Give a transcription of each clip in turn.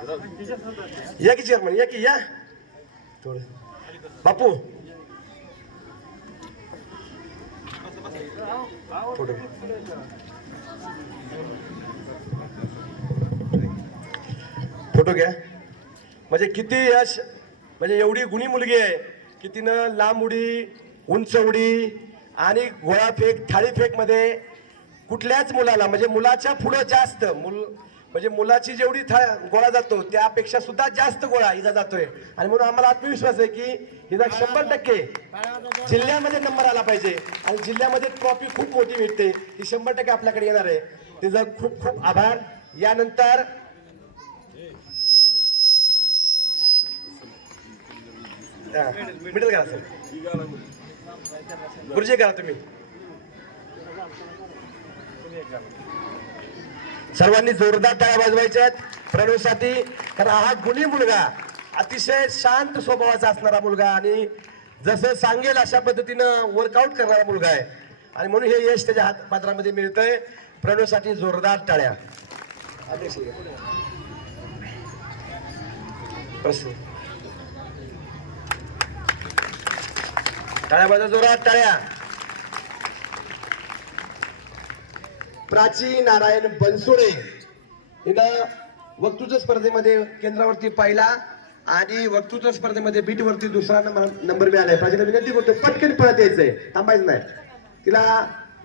या की चेअरमन या की या थोडं बापू फोटो फोटो घ्या. म्हणजे किती यश म्हणजे एवढी गुणी मुलगी आहे. की तिनं लांब उडी उंच उडी आणि गोळाफेक थाळीफेकमध्ये कुठल्याच मुलाला म्हणजे मुलाच्या पुढं जास्त मुल म्हणजे मुलाची जेवढी था गोळा जातो त्यापेक्षा सुद्धा जास्त गोळा हिचा जातोय. आणि म्हणून आम्हाला आत्मविश्वास आहे की हिचा शंभर टक्के जिल्ह्यामध्ये नंबर आला पाहिजे. आणि जिल्ह्यामध्ये ट्रॉफी खूप मोठी भेटते. ही शंभर टक्के आपल्याकडे येणार आहे. तिचा खूप खूप आभार. यानंतर मिडल करा सर गुरुजी करा तुम्ही. सर्वांनी जोरदार टाळ्या वाजवायच्या आहेत. प्रणवसाठी कारण हा गुणी मुलगा अतिशय शांत स्वभावाचा असणारा मुलगा आणि जसं सांगेल अशा पद्धतीनं वर्कआउट करणारा मुलगा आहे. आणि म्हणून हे यश त्याच्या हात पात्रामध्ये मिळतंय. प्रणवसाठी जोरदार टाळ्या. टाळ्या बाजा जोरात टाळ्या. प्राची नारायण बनसोडे हिनं वक्तृत्व स्पर्धेमध्ये केंद्रावरती पाहिला आणि वक्तृत्व स्पर्धेमध्ये बीटवरती दुसरा नंबर नंबर मिळालाय. प्राचीला विनंती करतो पटकन पळत यायचंय. थांबायचं नाही. तिला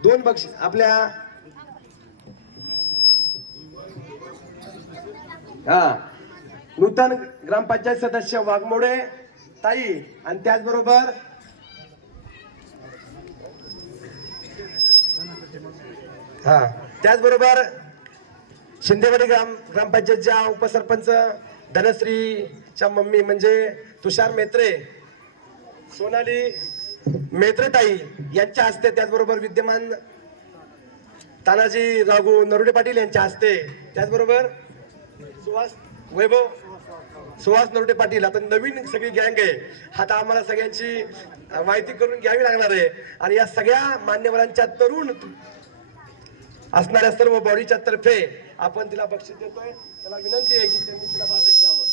दोन बक्षीस आपल्या हा नूतन ग्रामपंचायत सदस्य वाघमोडे ताई आणि त्याचबरोबर हा. त्याचबरोबर शिंदेवाडी ग्राम ग्रामपंचायतच्या उपसरपंच धनश्रीच्या मम्मी म्हणजे तुषार मेत्रे सोनाली मेत्रेताई यांच्या हस्ते त्याचबरोबर विद्यमान तानाजी राघू नरुडे पाटील यांच्या हस्ते त्याचबरोबर सुहास वैभव सुहास नरुडे पाटील आता नवीन सगळी गँग आहे. आता आम्हाला सगळ्यांची माहिती करून घ्यावी लागणार आहे. आणि या सगळ्या मान्यवरांच्या तरुण असणाऱ्या सर्व बॉडीच्या तर्फे आपण तिला बक्षीस देतोय. त्याला विनंती आहे की त्यांनी तिला बक्षीस द्यावं.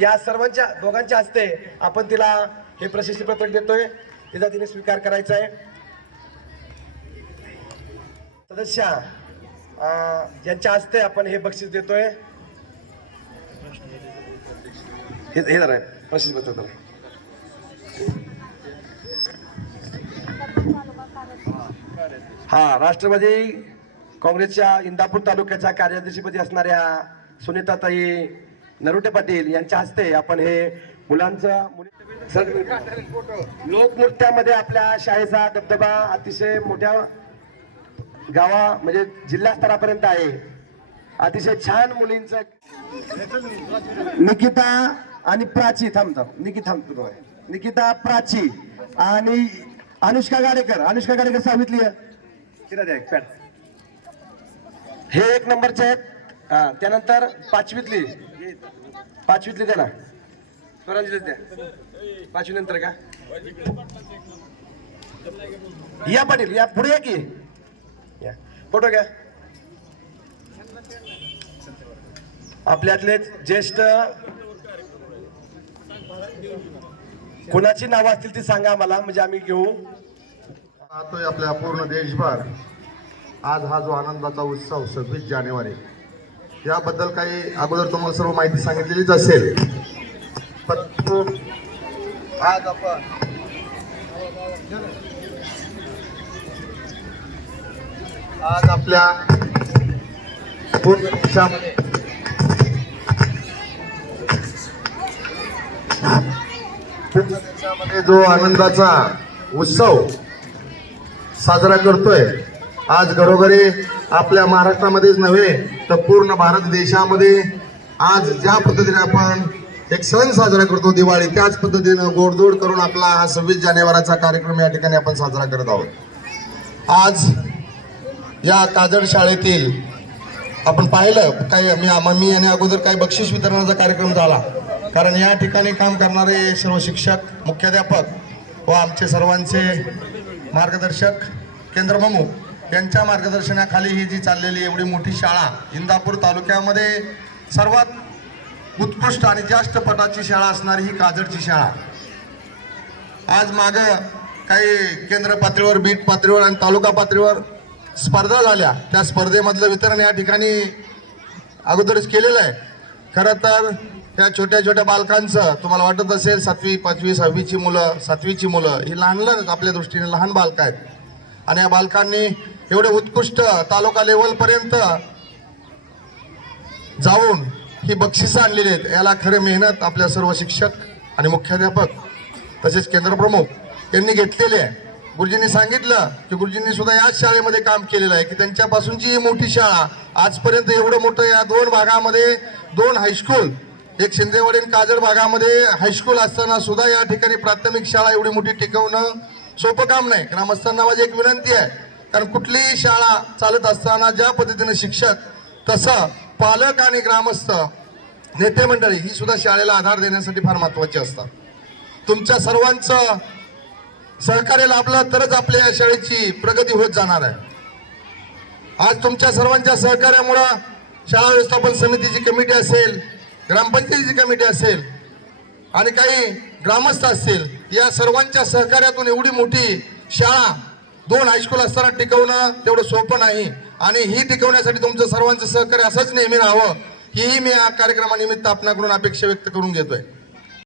या सर्वांच्या दोघांच्या हस्ते आपण तिला हे प्रशस्ती पत्रक देतोय. तिचा तिने स्वीकार करायचा आहे. सदस्य यांच्या ज्यांच्या हस्ते आपण हे बक्षीस देतोय. हे हे जरा प्रशस्ती पत्रक हा राष्ट्रवादी काँग्रेसच्या इंदापूर तालुक्याच्या कार्याध्यक्षपदी असणाऱ्या सुनीताताई नरुटे पाटील यांच्या हस्ते आपण हे मुलांचं लोकनृत्यामध्ये आपल्या शाळेचा दबदबा अतिशय मोठ्या गावा म्हणजे जिल्हा स्तरापर्यंत आहे. अतिशय छान मुलींचं निकिता आणि प्राची थांब निकिता निकी निकिता प्राची आणि अनुष्का गाडेकर अनुष्का गाडेकर सहावीतली आहे. तिला द्या एक पॅड. हे एक नंबरचे आहेत. त्यानंतर पाचवीतली. पाचवीतली द्या ना. स्वरांजली द्या. पाचवी नंतर का? या पाटील या पुढे या की? या. फोटो घ्या. आपल्यातले ज्येष्ठ कुणाची नावं असतील ती सांगा आम्हाला. म्हणजे आम्ही घेऊ. पाहतोय आपल्या पूर्ण देशभर. आज हा जो आनंदाचा उत्सव सव्वीस जानेवारी. याबद्दल काही अगोदर तुम्हाला सर्व माहिती सांगितलेलीच असेल. पण आज आपण आज आपल्या पूर्ण देशामध्ये त्याच्यामध्ये जो आनंदाचा उत्सव साजरा करतोय आज घरोघरी आपल्या महाराष्ट्रामध्येच नव्हे तर पूर्ण भारत देशामध्ये आज ज्या पद्धतीने आपण एक सण साजरा करतो दिवाळी त्याच पद्धतीनं गोडधोड करून आपला हा सव्वीस जानेवारीचा कार्यक्रम या ठिकाणी आपण साजरा करत आहोत. आज या काजड शाळेतील आपण पाहिलं काही मी आम्हा- मी आणि अगोदर काही बक्षीस वितरणाचा कार्यक्रम झाला. कारण या ठिकाणी काम करणारे सर्व शिक्षक मुख्याध्यापक व आमचे सर्वांचे मार्गदर्शक केंद्रप्रमुख यांच्या मार्गदर्शनाखाली ही जी चाललेली एवढी मोठी शाळा इंदापूर तालुक्यामध्ये सर्वात उत्कृष्ट आणि जास्त पटाची शाळा असणारी ही काजडची शाळा. आज माग काही केंद्र पातळीवर बीट पातळीवर आणि तालुका पातळीवर स्पर्धा झाल्या. त्या स्पर्धेमधलं वितरण या ठिकाणी अगोदरच केलेलं आहे. खरं तर त्या छोट्या छोट्या बालकांचं तुम्हाला वाटत असेल सातवी पाचवी सहावीची मुलं सातवीची मुलं ही लहान लहान आपल्या दृष्टीने लहान बालकं आहेत. आणि या बालकांनी एवढे उत्कृष्ट तालुका लेवलपर्यंत जाऊन ही बक्षिसं आणलेली आहेत. याला खरे मेहनत आपल्या सर्व शिक्षक आणि मुख्याध्यापक तसेच केंद्रप्रमुख यांनी घेतलेले आहे. गुरुजींनी सांगितलं की गुरुजींनी सुद्धा याच शाळेमध्ये काम केलेलं आहे की त्यांच्यापासूनची ही मोठी शाळा आजपर्यंत एवढं मोठं या दोन भागामध्ये दोन हायस्कूल एक शिंदेवाडी काजळ भागामध्ये हायस्कूल असताना सुद्धा या ठिकाणी प्राथमिक शाळा एवढी मोठी टिकवणं सोपं काम नाही. ग्रामस्थांना माझी एक विनंती आहे. कारण कुठलीही शाळा चालत असताना ज्या पद्धतीने शिक्षक तसं पालक आणि ग्रामस्थ नेते मंडळी ही सुद्धा शाळेला आधार देण्यासाठी फार महत्वाची असतात. तुमच्या सर्वांचं सहकार्य लाभलं तरच आपल्या या शाळेची प्रगती होत जाणार आहे. आज तुमच्या सर्वांच्या सहकार्यामुळं शाळा व्यवस्थापन समितीची कमिटी असेल ग्रामपंचायतीची कमिटी असेल आणि काही ग्रामस्थ असतील या सर्वांच्या सहकार्यातून एवढी मोठी शाळा दोन हायस्कूल असताना टिकवणं तेवढं सोपं नाही. आणि ही टिकवण्यासाठी तुमचं सर्वांचं सहकार्य असंच नेहमी राहावं हीही मी या कार्यक्रमानिमित्त आपणाकडून अपेक्षा व्यक्त करून घेतोय.